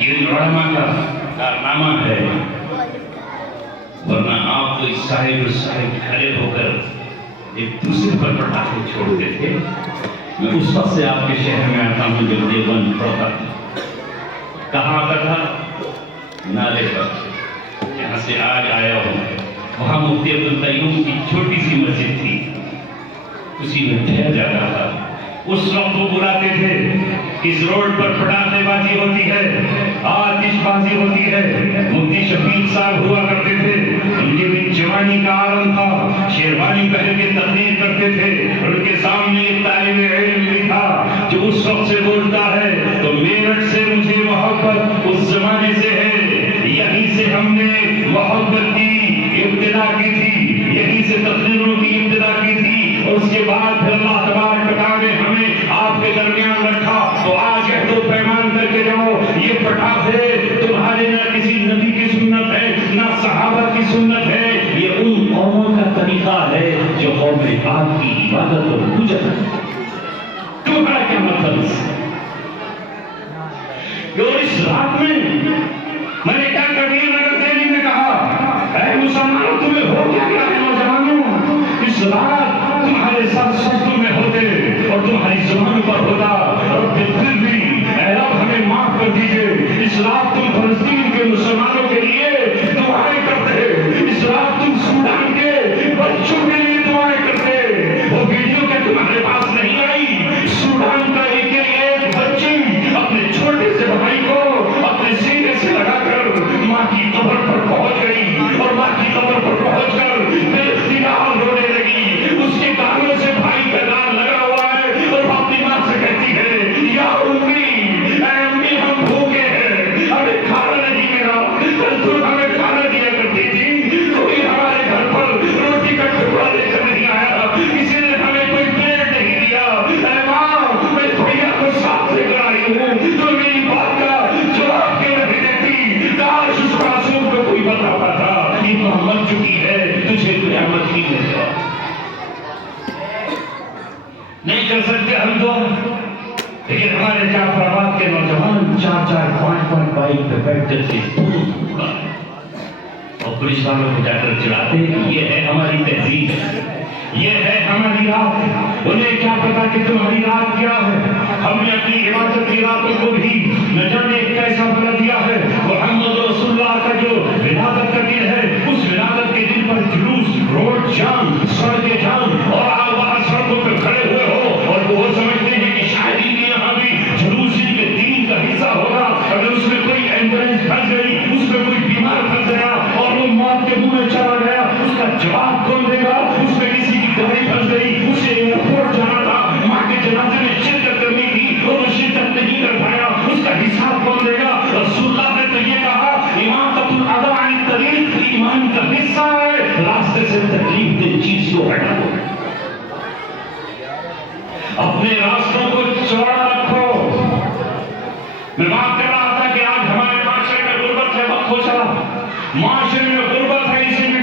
یہ علماء کا کارنامہ ہے، ورنہ آپ تو صاحب کھڑے ہو کر ایک دوسرے پر پٹاخے چھوڑتے تھے۔ میں اس وقت سے آپ کے شہر میں آتا ہوں جب دیوبند پڑھتا تھا۔ کہاں آتا تھا؟ نالے پر، یہاں سے آج آیا ہوں۔ وہاں مفتی عبدالقیوم کی چھوٹی سی مسجد تھی، اسی میں ٹھہر جاتا تھا۔ اس وقت وہ بلاتے تھے، اس روڈ پر پٹاخے بازی ہوتی ہے، آتش بازی ہوتی ہے۔ مفتی شفیق صاحب ہوا کرتے تھے، ان کے بھی جوانی کا عالم تھا، شیروانی پہن کے تقریر کرتے تھے۔ ان کے سامنے ایک طالب علم بھی تھا جو اس وقت سے بولتا ہے تو میرٹھ سے مجھے محبت اس زمانے سے ہے، یہیں سے ہم نے محبت کی ابتدا کی تھی، یہیں سے تقریروں کی ابتدا کی تھی، اور اس کے بعد پھر اللہ تبارک و تعالیٰ نے ہمیں آپ کے درمیان رکھا۔ تو آج عہد و پیمان کر کے جاؤ، یہ پٹاخے تمہارے نہ کسی نبی کی سنت ہے نہ صحابہ کی سنت ہے، یہ ان قوموں کا طریقہ ہے جو قوم آپ کی عبادت اور پوجا ہے۔ تمہارا کیا مطلب اس سے؟ اور اس رات میں نے کیا کبیر نگر دہلی میں کہا، اے مسلمانوں تمہیں ہو کیا گیا ہے نوجوانوں؟ اس رات تمہارے سر سجدوں میں ہوتے اور تمہاری زبانوں پر ہوتا، اور پھر بھی اے رب ہمیں معاف کر دیجئے۔ اس رات تم فلسطین کے مسلمانوں کے لیے دعائیں کرتے، اس رات تم سوڈان کے بچوں کے لیے دعائیں کرتے۔ وہ ویڈیو کیا تمہارے پاس نہیں آئی؟ سوڈان کا ایک بچی اپنے چھوٹے سے بھائی کو اپنے سینے سے لگا کر ماں کی قبر پر پہنچ گئی، اور ماں کی قبر پر پہنچ کر بے اختیار رونے لگی۔ اس کے کانوں سے بھائی کا نام لگا ہوا ہے، اور وہ اپنی ماں سے کہتی ہے، یا امی، اے امی ہم بھوکے ہیں، ہمیں کھانا نہیں ملا، کل تو ہمیں کھانا دیا کرتی تھی، کوئی ہمارے گھر پر روٹی کا ٹکڑا لے کر نہیں آیا، کسی نے ہمیں کوئی پلیٹ نہیں دیا۔ اے ماں، میں بھیا کو ساتھ لے کر آئی ہوں، تو میری بات کا جواب کیوں نہیں دیتی؟ کاش اس معصوم کو کوئی بتاتا تھا، یہ تو مر چکی ہے، تجھے قیامت کی ہے۔ نہیں کر سکتے ہم تو، لیکن ہمارے جعفر آباد کے نوجوان 4-5 بائک پہ بیٹھ کر کے اور پولیس والوں کو جا کر چڑھاتے کہ یہ ہے ہماری تہذیب، یہ ہے ہماری رات۔ انہیں کیا پتا کہ تمہاری رات کیا ہے؟ ہم نے اپنی عبادت کی راتوں کو بھی نہ جانے کیسا بنا دیا ہے۔ محمد رسول اللہ کا جو ولادت کا دن ہے، اس ولادت کے دن پر جلوس، روڈ جام، سڑکیں جام، اور آپ وہاں سڑکوں پہ کھڑے ہوئے ہو، اور وہ سمجھتے ہیں کہ شاید ان کے یہاں بھی جلوس ان کے دین کا حصہ ہوگا۔ اگر اس میں کوئی ایمبولینس پھنس گئی، اس میں کوئی بیمار پھنس گیا اور وہ موت کے منہ میں چلا گیا، اس کا جواب کون دے گا؟ اس میں کسی کی گاڑی پھنس گئی، اسے ایئرپورٹ جانا تھا، ماں کے جنازے میں شرکت کرنی تھی اور وہ شرکت نہیں کر پایا، اس کا حساب کون دے گا؟ رسول اللہ نے تو یہ کہا، اماطۃ الاذی عن الطریق ایمان کا حصہ ہے، راستے سے تکلیف دہ چیز کو ہٹا دو۔ اپنے راستوں کو چوڑا رکھو۔ میں بات کر رہا تھا کہ آج ہمارے معاشرے میں غربت ہے، وقت ہو چلا، معاشرے میں غربت ہے، اسی میں